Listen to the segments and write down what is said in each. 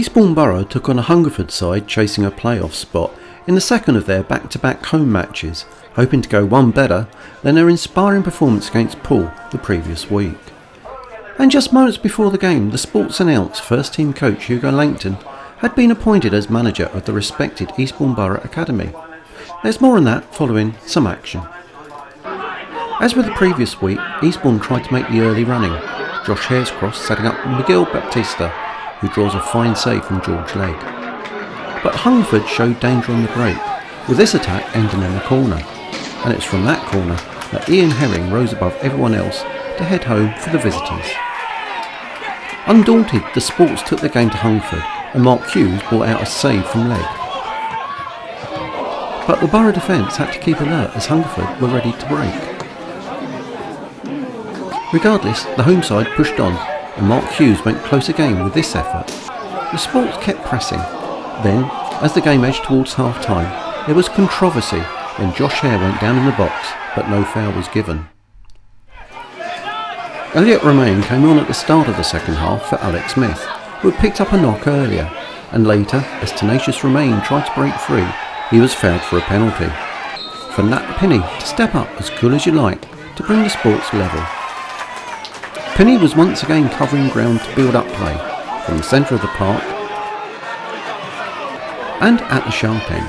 Eastbourne Borough took on a Hungerford side chasing a playoff spot in the second of their back-to-back home matches, hoping to go one better than their inspiring performance against Poole the previous week. And just moments before the game, the sports announced first team coach Hugo Langton had been appointed as manager of the respected Eastbourne Borough Academy. There's more on that following some action. As with the previous week, Eastbourne tried to make the early running. Josh Hare's cross setting up Miguel Baptista, who draws a fine save from George Legg. But Hungerford showed danger on the break, with this attack ending in a corner. And it's from that corner that Ian Herring rose above everyone else to head home for the visitors. Undaunted, the Sports took the game to Hungerford, and Mark Hughes brought out a save from Legg. But the Borough defence had to keep alert as Hungerford were ready to break. Regardless, the home side pushed on, and Mark Hughes went close again with this effort. The Sports kept pressing. Then, as the game edged towards half-time, there was controversy when Josh Hare went down in the box, but no foul was given. Elliot Romain came on at the start of the second half for Alex Smith, who had picked up a knock earlier, and later, as tenacious Romain tried to break free, he was fouled for a penalty. For Nat Penny to step up as cool as you like to bring the Sports level. Penny was once again covering ground to build up play from the centre of the park and at the sharp end.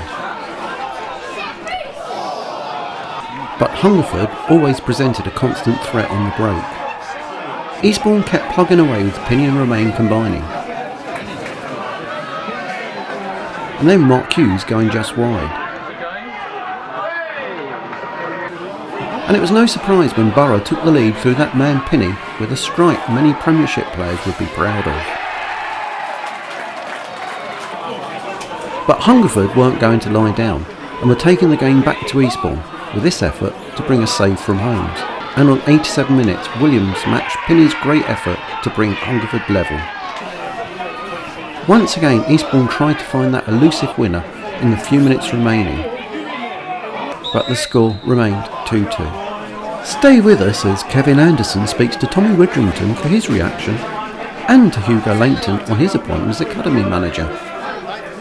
But Hungerford always presented a constant threat on the break. Eastbourne kept plugging away with Penny and Romain combining. And then Mark Hughes going just wide. And it was no surprise when Borough took the lead through that man Penny with a strike many Premiership players would be proud of. But Hungerford weren't going to lie down and were taking the game back to Eastbourne with this effort to bring a save from Holmes. And on 87 minutes, Williams matched Penny's great effort to bring Hungerford level. Once again, Eastbourne tried to find that elusive winner in the few minutes remaining, but the score remained 2-2. Stay with us as Kevin Anderson speaks to Tommy Widdrington for his reaction and to Hugo Langton on his appointment as Academy manager.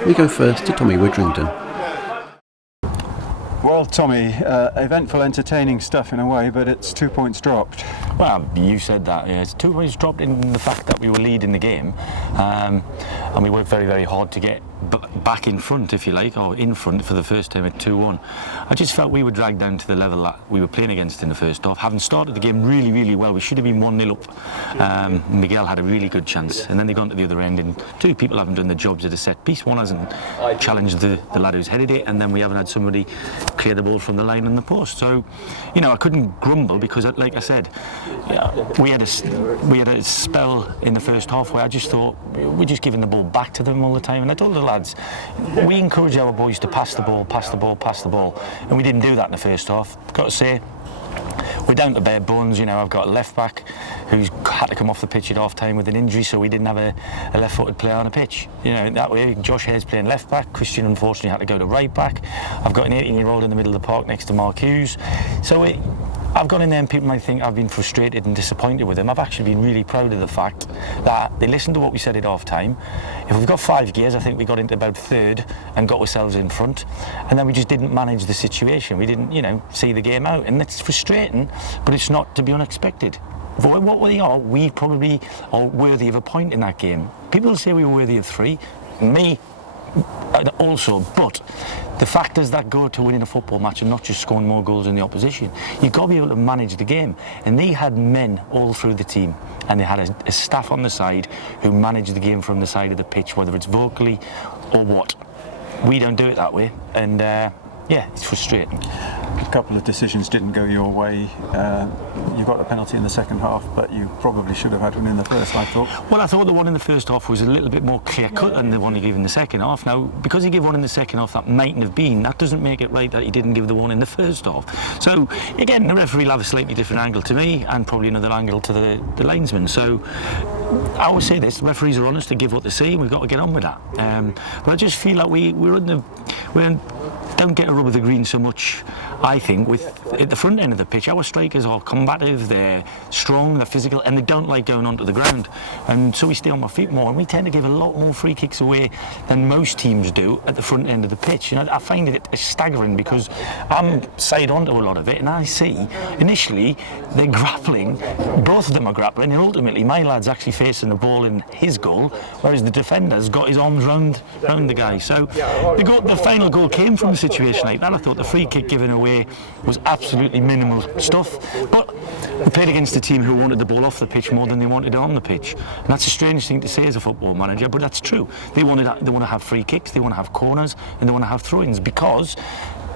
We go first to Tommy Widdrington. Well, Tommy, eventful, entertaining stuff in a way, but it's 2 points dropped. Well, you said that. Yeah, it's 2 points dropped in the fact that we were leading the game, and we worked very, very hard to get back in front, if you like, or in front for the first time at 2-1. I just felt we were dragged down to the level that we were playing against in the first half. Having started the game really, really well, we should have been 1-0 up. Miguel had a really good chance, and then they gone to the other end, and two people haven't done the jobs at a set piece. One hasn't challenged the lad who's headed it, and then we haven't had somebody clear the ball from the line and the post. So, you know, I couldn't grumble because, like I said, we had a spell in the first half where I just thought we're just giving the ball back to them all the time. And I told the lads, we encourage our boys to pass the ball, and we didn't do that in the first half. Got to say, we're down to bare bones. You know, I've got a left back who's had to come off the pitch at half time with an injury, so we didn't have a left-footed player on the pitch. You know, that way Josh Hare's playing left back. Christian unfortunately had to go to right back. I've got an 18-year-old in the middle of the park next to Mark Hughes. So I've gone in there and people might think I've been frustrated and disappointed with them. I've actually been really proud of the fact that they listened to what we said at half time. If we've got 5 gears, I think we got into about third and got ourselves in front, and then we just didn't manage the situation. We didn't, you know, see the game out, and it's frustrating, but it's not to be unexpected. For what we are, we probably are worthy of a point in that game. People say we were worthy of 3. Me also, but the factors that go to winning a football match are not just scoring more goals than the opposition. You've got to be able to manage the game, and they had men all through the team, and they had a staff on the side who managed the game from the side of the pitch, whether it's vocally or what. We don't do it that way, and yeah, it's frustrating. A couple of decisions didn't go your way. You got the penalty in the second half, but you probably should have had one in the first, I thought. Well, I thought the one in the first half was a little bit more clear-cut than the one he gave in the second half. Now, because he gave one in the second half that mightn't have been, that doesn't make it right that he didn't give the one in the first half. So, again, the referee will have a slightly different angle to me, and probably another angle to the linesman. So, I always say this, referees are honest to give what they see, and we've got to get on with that. But I just feel like we don't get a rub of the green so much I think, at the front end of the pitch, our strikers are combative, they're strong, they're physical, and they don't like going onto the ground. And so we stay on our feet more, and we tend to give a lot more free kicks away than most teams do at the front end of the pitch. And I find it staggering because I'm side onto a lot of it, and I see initially they're grappling, both of them are grappling, and ultimately my lad's actually facing the ball in his goal, whereas the defender's got his arms round the guy. So the final goal came from a situation like that. I thought the free kick given away was absolutely minimal stuff, but we played against a team who wanted the ball off the pitch more than they wanted it on the pitch, and that's a strange thing to say as a football manager, but that's true. They want to have free kicks, they want to have corners, and they want to have throw-ins because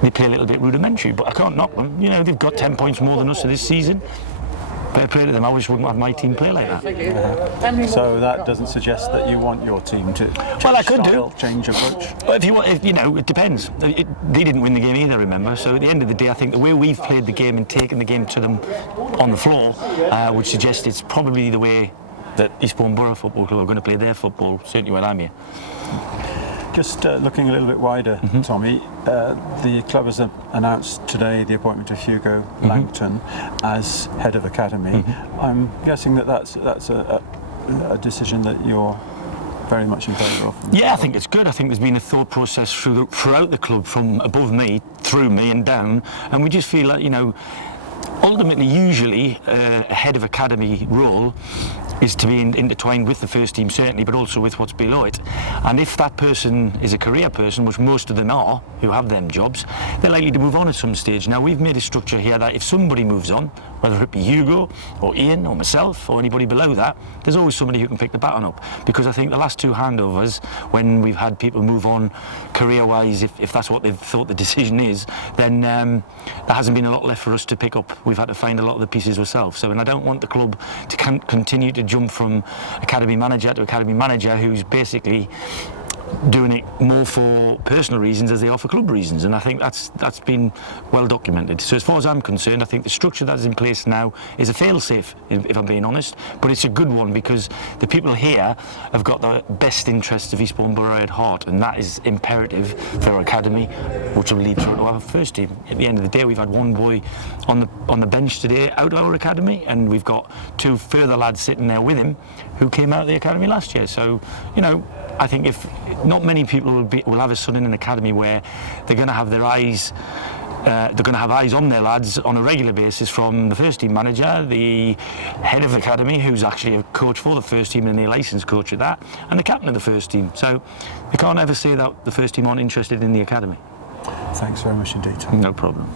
they play a little bit rudimentary. But I can't knock them. You know, they've got 10 points more than us this season. Fair play to them. I wish wouldn't have my team play like that. So that doesn't suggest that you want your team to change approach? Well, it depends. They didn't win the game either, remember. So at the end of the day, I think the way we've played the game and taken the game to them on the floor would suggest it's probably the way that Eastbourne Borough Football Club are going to play their football, certainly when I'm here. Just looking a little bit wider, Tommy, the club has announced today the appointment of Hugo Langton as head of academy. I'm guessing that's a decision that you're very much in favour of. Yeah, I think it's good. I think there's been a thought process throughout the club, from above me, through me and down, and we just feel that, ultimately, usually, a head of academy role is to be intertwined with the first team, certainly, but also with what's below it. And if that person is a career person, which most of them are, who have them jobs, they're likely to move on at some stage. Now, we've made a structure here that if somebody moves on, whether it be Hugo or Ian or myself or anybody below that, there's always somebody who can pick the baton up. Because I think the last two handovers, when we've had people move on career-wise, if that's what they've thought the decision is, then there hasn't been a lot left for us to pick up. We've had to find a lot of the pieces ourselves. And I don't want the club to continue to jump from academy manager to academy manager who's basically doing it more for personal reasons as they are for club reasons, and I think that's been well documented. So as far as I'm concerned, I think the structure that is in place now is a fail-safe, if I'm being honest, but it's a good one because the people here have got the best interests of Eastbourne Borough at heart, and that is imperative for our academy, which will lead through to our first team. At the end of the day, we've had one boy on the bench today out of our academy, and we've got two further lads sitting there with him who came out of the academy last year. So, I think if not many people will have a son in an academy where they're going to have their eyes on their lads on a regular basis, from the first team manager, the head of the academy, who's actually a coach for the first team and a licensed coach at that, and the captain of the first team. So we can't ever say that the first team aren't interested in the academy. Thanks very much indeed, Tom. No problem.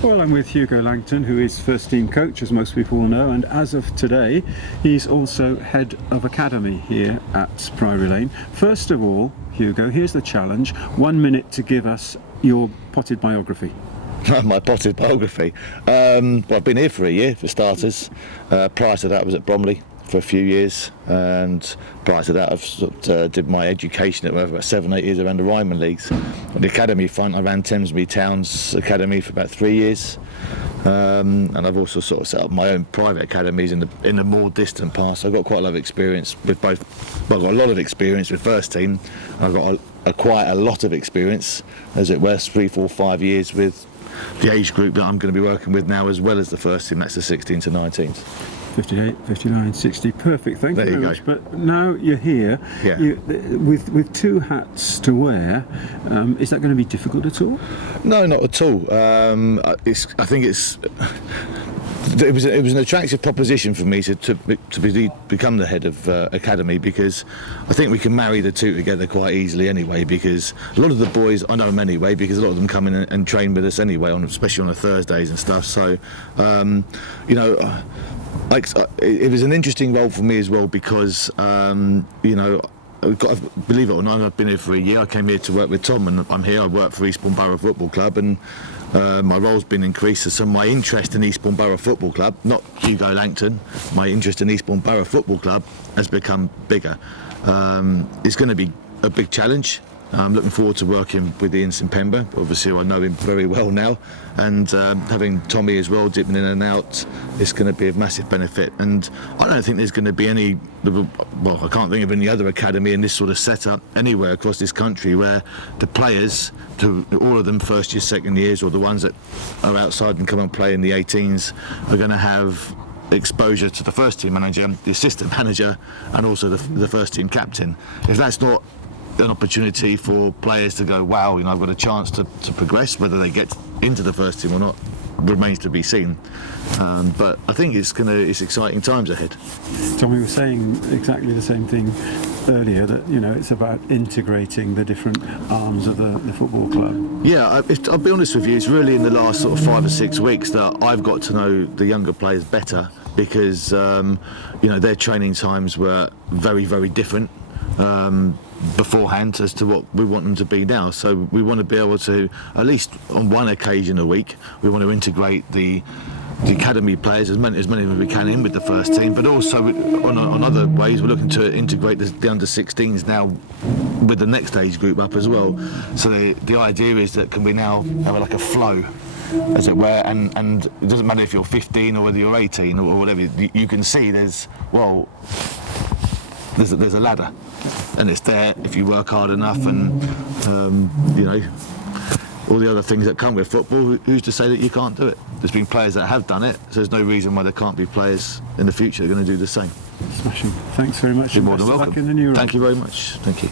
Well, I'm with Hugo Langton, who is first team coach, as most people will know, and as of today, he's also head of academy here at Priory Lane. First of all, Hugo, here's the challenge. 1 minute to give us your potted biography. My potted biography? Well, I've been here for a year, for starters. Prior to that, I was at Bromley for a few years, and prior to that I've did my education at about 7-8 years around the Ryman Leagues. On the academy front, I ran Thamesbury Town's academy for about 3 years, and I've also sort of set up my own private academies in the more distant past. I've got quite a lot of experience with both. Well, I've got a lot of experience with first team, and I've got quite a lot of experience, as it were, 3, 4, 5 years with the age group that I'm going to be working with now, as well as the first team, that's the 16 to 19s. 58, 59, 60, perfect, thank you very much. Go. But now you're here, with two hats to wear, is that going to be difficult at all? No, not at all. I think it was an attractive proposition for me to become the head of academy, because I think we can marry the two together quite easily anyway, because a lot of the boys, I know them anyway, because a lot of them come in and train with us anyway, especially on the Thursdays and stuff. So, it was an interesting role for me as well, because believe it or not, I've been here for a year. I came here to work with Tom, and I'm here. I work for Eastbourne Borough Football Club, and my role's been increased. So my interest in Eastbourne Borough Football Club, not Hugo Langton, my interest in Eastbourne Borough Football Club has become bigger. It's going to be a big challenge. I'm looking forward to working with Ian Simpemba. Obviously, I know him very well now, and having Tommy as well dipping in and out is going to be of massive benefit. And I don't think there's going to be any, well, I can't think of any other academy in this sort of setup anywhere across this country where the players, all of them first year, second years, or the ones that are outside and come and play in the 18s, are going to have exposure to the first team manager, the assistant manager, and also the first team captain. If that's not an opportunity for players to go, wow, I've got a chance to progress, whether they get into the first team or not remains to be seen. But I think it's exciting times ahead. Tommy was saying exactly the same thing earlier, that it's about integrating the different arms of the football club. Yeah, I'll be honest with you, it's really in the last sort of 5 or 6 weeks that I've got to know the younger players better, because their training times were very, very different beforehand as to what we want them to be now. So we want to be able to, at least on one occasion a week, we want to integrate the academy players, as many as we can, in with the first team, but also on other ways we're looking to integrate the under 16s now with the next age group up as well. So the idea is that can we now have like a flow, as it were, and it doesn't matter if you're 15 or whether you're 18 or whatever, you can see there's a ladder, and it's there if you work hard enough, and all the other things that come with football. Who's to say that you can't do it? There's been players that have done it, so there's no reason why there can't be players in the future that are going to do the same. Smashing. Thanks very much. You're more than welcome. In the new role. Thank you very much. Thank you.